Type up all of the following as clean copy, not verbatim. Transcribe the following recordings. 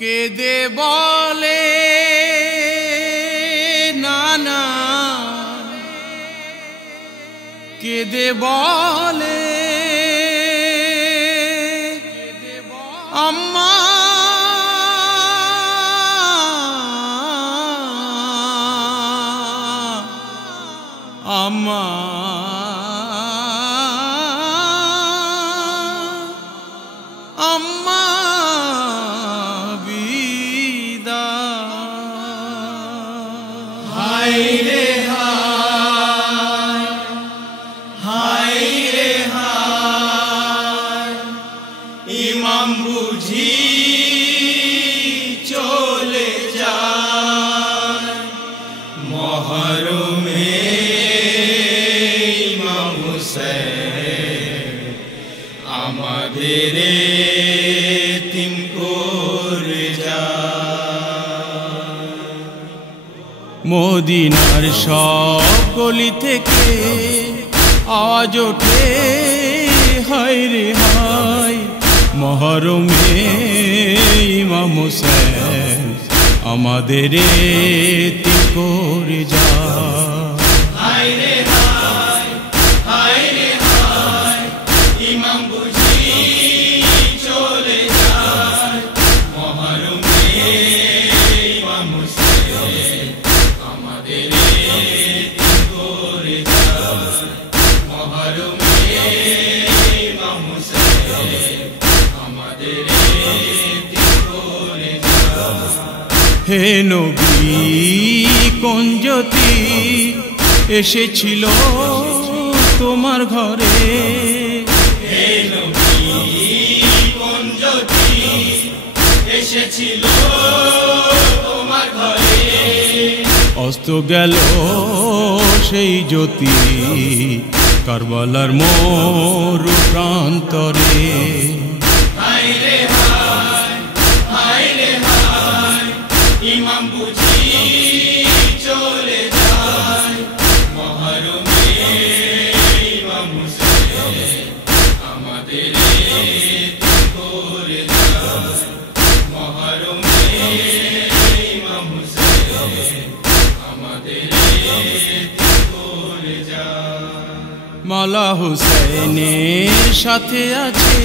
কেদে বলে নানা, কেদে বলে আম্মা, আম্মা আম্মা বিদায়। হায় রে হায়, হায় রে হায়, ইমাম বুঝি চলে যায় মহরমে ইমাম হুসেন আমাদের এতিম করে যায়। মদিনার সব গলি থেকে আওয়াজ ওঠে হায় রে হায়, মহরমে ইমাম হুসেন আমাদের এতিম করে যায়। হায় রে হায়, হায় রে হায়, ইমাম বুঝি চলে যায় মহরমে ইমাম হুসেন আমাদের এতিম করে যায় মহরমে ইমাম হুসেন আমাদের এতিম করে যায়। হে নবী কোন জ্যোতি এসেছিল তোমার ঘরে, হে নবী কোন জ্যোতি এসেছিল তোমার ঘরে, অস্ত গেল সেই জ্যোতি কারবালার মরু প্রান্তরে। হায় রে হায়, হায় রে হায়, ইমাম বুঝি চলে যায় মহরমে ইমাম হুসেন আমাদের এতিম করে যায় মহরমে ইমাম হুসেন আমাদের এতিম করে যায়। মাওলা হুসেনের সাথে আছে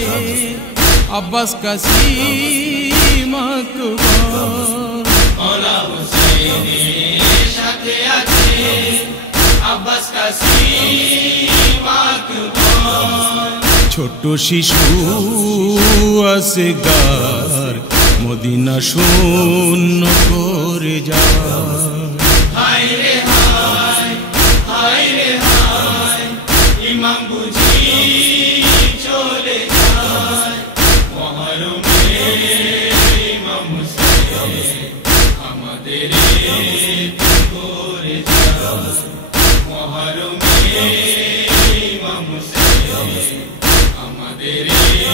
আব্বাস কাসিম আকবর, মাওলা হুসেনের সাথে আছে আব্বাস কাসিম আকবর। ছোট শিশু আছে গার মদিনা শূন্য করে যায়। হায় রে হায়, হায় রে হায়, ইমাম বুঝি চলে যায় মহরমে ইমাম হুসেন আমাদের এতিম করে যায় মহরমে ইমাম হুসেন আমাদের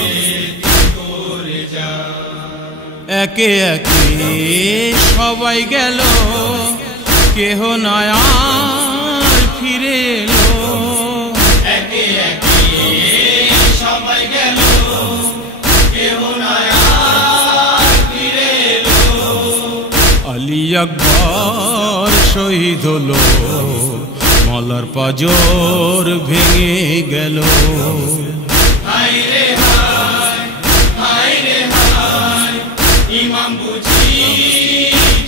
এতিম করে যায়। একে একে সবাই গেল, কেহ নয় আর ফিরে এলো, একে একে সবাই গেল, কেহ নয় আর ফিরে এলো। আলী আকবর শহীদ হলো, মলার পাজর ভেঙে গেল। হায় রে হায়, হায় রে হায়, ইমাম বুঝি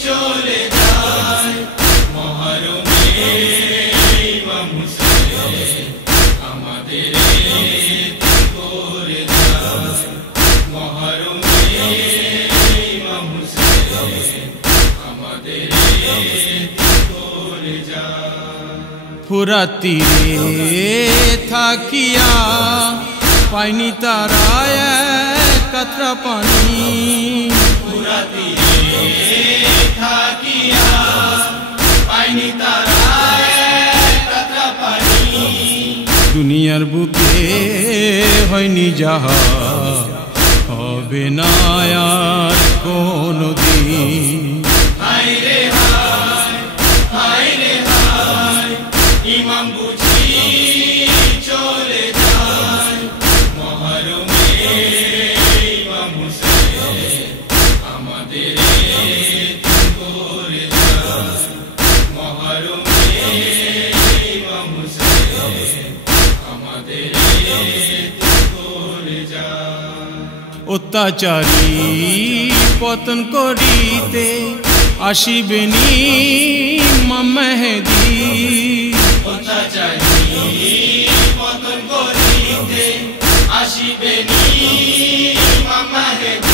চলে যায় মহরমে ইমাম হুসেন আমাদের এতিম করে যায় মহরমে ইমাম হুসেন আমাদের এতিম করে যায়। ফুরাত তীরে থাকিয়া পাইনি তারা এক কাতরা পানি, ফুরাত তীরে থাকিয়া পাইনি তারা এক কাতরা পানি। দুনিয়ার বুকে হয়নি যাহা, হবে না আর কোনদিন। হায় রে হায়, হায় রে হায়, ইমাম বুঝি চলে যায় মহরমে ইমাম হুসেন আমাদের করে যায় মহরমে ইমাম হোসেন আমাদের করে যায় অত্যাচারী পতন করিতে আসিবেনি ইমাম মেহেদী অত্যাচারী পতন করিতে আসিবেনি ইমাম মেহেদী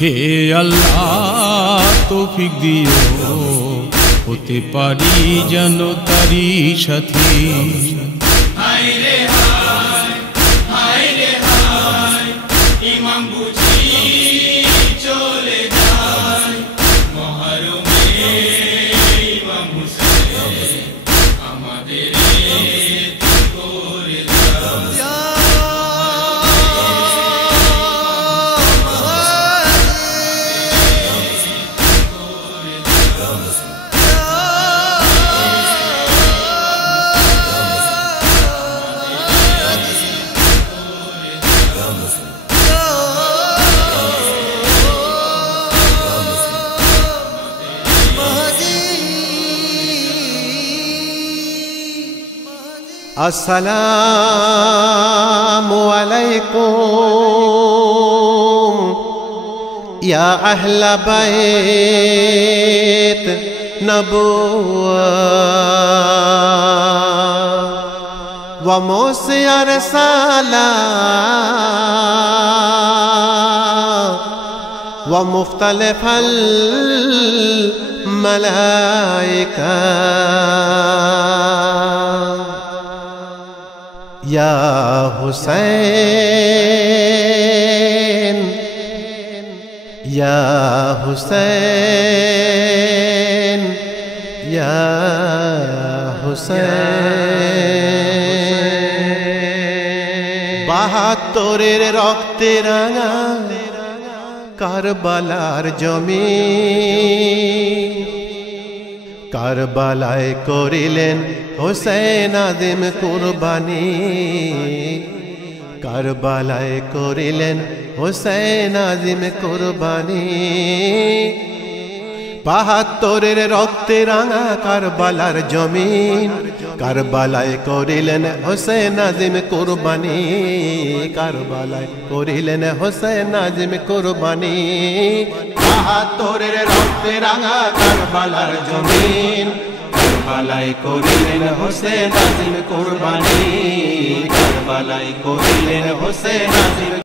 হে আল্লাহ তৌফিক দিও হতে পারি যেন তারি সাথী হায় রে হায় হায় রে হায় ইমাম বুঝি চলে যায় মহরমে ইমাম হোসেন আমাদের করে যায় আসসালামু আলাইকুম ইয়া আহলা বাইত নবুওয়াত ওয়া মুসিয়া রিসালাত ওয়া মুখতালিফাল মালায়েকা या हुसैन या हुसैन या हुसैन বাহাত্তরের রক্তে রাঙা কারবালার জমিন কারবালায় করিলেন হোসেন আযম কুরবানি কারবালায় করিলেন হোসেন আযম কুরবানি বাহাত্তরের রক্তে রাঙা কারবালার জমিন কারবালায় করিলেন হোসেন আযম কুরবানি কারবালায় করিলেন হোসেন আযম কুরবানি বাহাত্তরের রক্তে রাঙা কারবালার জমিন কারবালায় করিলেন হোসেন আযম কুরবানি কারবালায় করিলেন হোসেন আযম